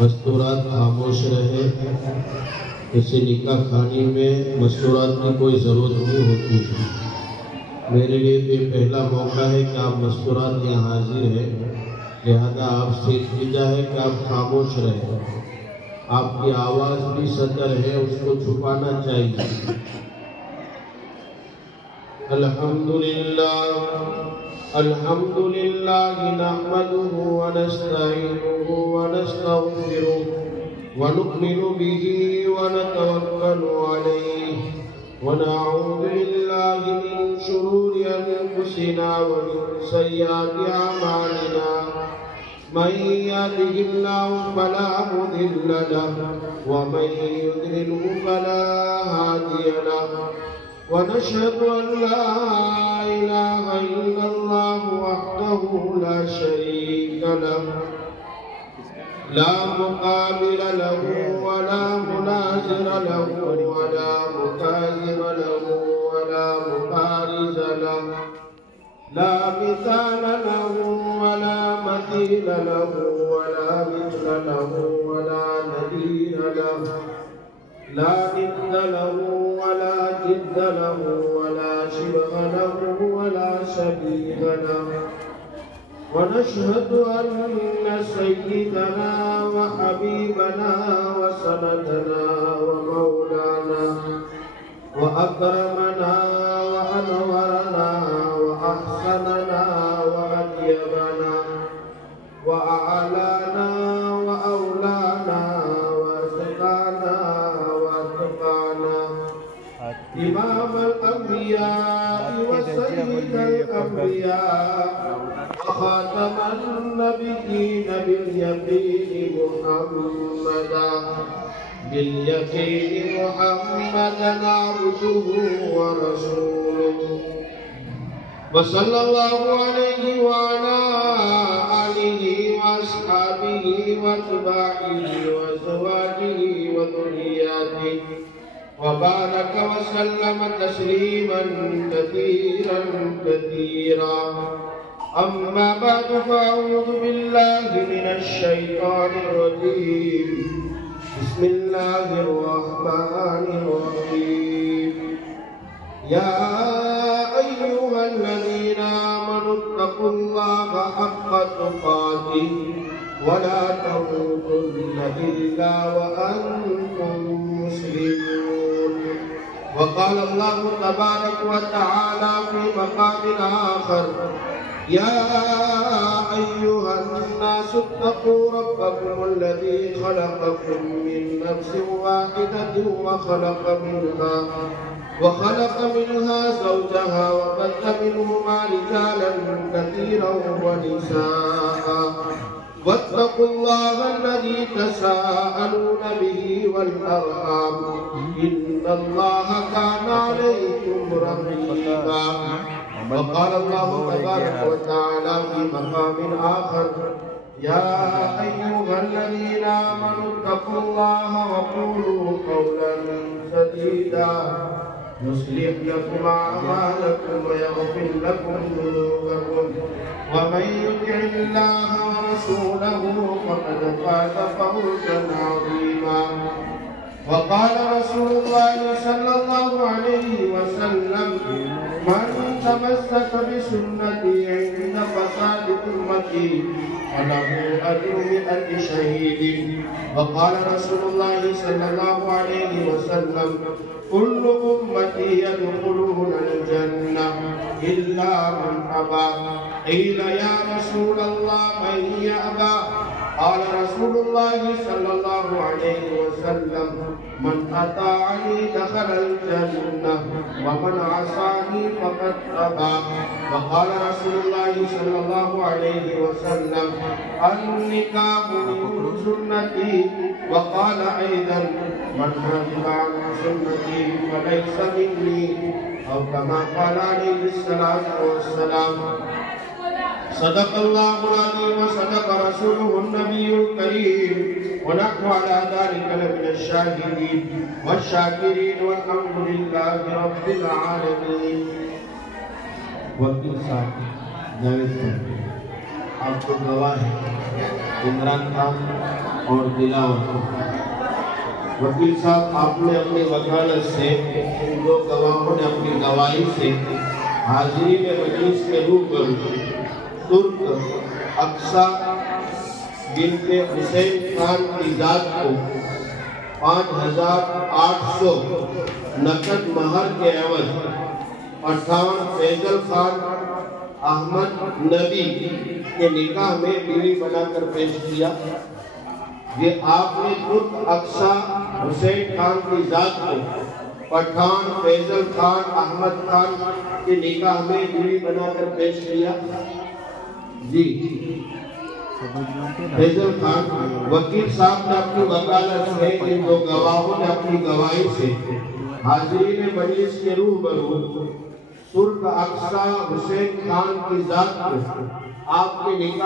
मस्तूरात खामोश रहे। किसी निकाह खानी में मस्तूरात की कोई ज़रूरत नहीं होती है। मेरे लिए ये पहला मौका है कि आप मस्तूरात यहाँ हाजिर है, लिहाजा आपसे इल्तिजा है कि आप खामोश रहें। आपकी आवाज़ भी सतर है, उसको छुपाना चाहिए। अल्हम्दुलिल्लाह नहमदुहु व नस्तईनुहु व नस्तगफिरुहु व नु'मिनु बिही व नतवक्कलु अलैहि व नऊज़ु बिल्लाहि मिन शुरूरि अनफुसिना व मिन सय्यिआति अमालिना। मन यहदिहिल्लाहु फला मुदिल्ल लहु व मन युद्लिल्हु फला हादिय लहु। ونشهد أن لا إله إلا الله وحده لا شريك له لا مقابل له ولا منازر له ولا مكاذب له ولا مبارز له لا مثال له ولا مثيل له ولا مثل له ولا نذير له لا ند له ولا جد له ولا شبه له ولا شبيه له. ونشهد أن سيدنا وحبيبنا وسندنا ومولانا وأكرمنا وأنورنا وأحسننا وأطيبنا وأعلانا وأولانا وأزكانا إمام الأنبياء وسيد الأنبياء وخاتم النبيين باليقين محمدا عبده ورسوله. وصلى الله عليه وعلى آله وأصحابه وأتباعه وأزواجه وذرياته وبارك وسلم تسليما كثيرا كثيرا. أما بعد فأعوذ بالله من الشيطان الرجيم. بسم الله الرحمن الرحيم. يا أيها الذين آمنوا اتقوا الله حق تقاته ولا تموتن إلا وأنتم مسلمون. وقال الله تبارك وتعالى في مقام آخر: يا أيها الناس اتقوا ربكم الذي خلقكم من نفس واحدة وخلق منها زوجها وبث منهما رجالا كثيرا ونساء. واتقوا الله الذي تساءلون به والأرحام إن الله كان عليكم رقيبا. وقال الله تبارك وتعالى في مقام آخر: يا أيها الذين آمنوا اتقوا الله وقولوا قولا سديدا يصلح لكم أعمالكم ويغفر لكم ذنوبكم ومن يطع الله ورسوله فقد فاز فوزا عظيما. وقال رسول الله صلى الله عليه وسلم: من تمسك بسنتي عند فساد أمتي فله أجر 100 شهيد. وقال رسول الله صلى الله عليه وسلم: كل أمتي يدخلون الجنة إلا من أبى. قيل: يا رسول الله من يأبى؟ قال رسول الله صلى الله عليه وسلم: من أطاعني دخل الجنة ومن عصاني فقد أبى. وقال رسول الله صلى الله عليه وسلم: النكاح من سنتي. وقال أيضا: من رغب عن سنتي فليس مني، أو كما قال عليه الصلاة والسلام. صدق الله العظيم وصدق رسوله النبي الكريم، ونحن على ذلك لمن الشاهدين والشاكرين والحمد لله رب العالمين. وكيل साहब जावेद آپ کو گواہ ہیں عمران خان اور دلاور۔ وکیل صاحب آپ نے اپنی وکالت سے ان دو گواہوں نے اپنی گواہی سے حاضرین مجلس کے روبرو ترک اقصی بنت حسین خان کی ذات کو 5800 نقد مہر کے عوض پٹھان فیصل خان احمد نبی کے نکاح میں بیوی بنا کر پیش کیا۔ یہ آپ نے ترک اقصی حسین خان کی ذات کو پٹھان فیصل خان احمد خان کے نکاح میں بیوی بنا کر پیش کیا۔ جی فیصل خان وکیل صاحب نے اپنی وکالت سے ان دو گواہوں نے اپنی گواہی سے حاضرین مجلس کے روبرو ترک اقصی حسین خان کی ذات کو آپ کے نکاح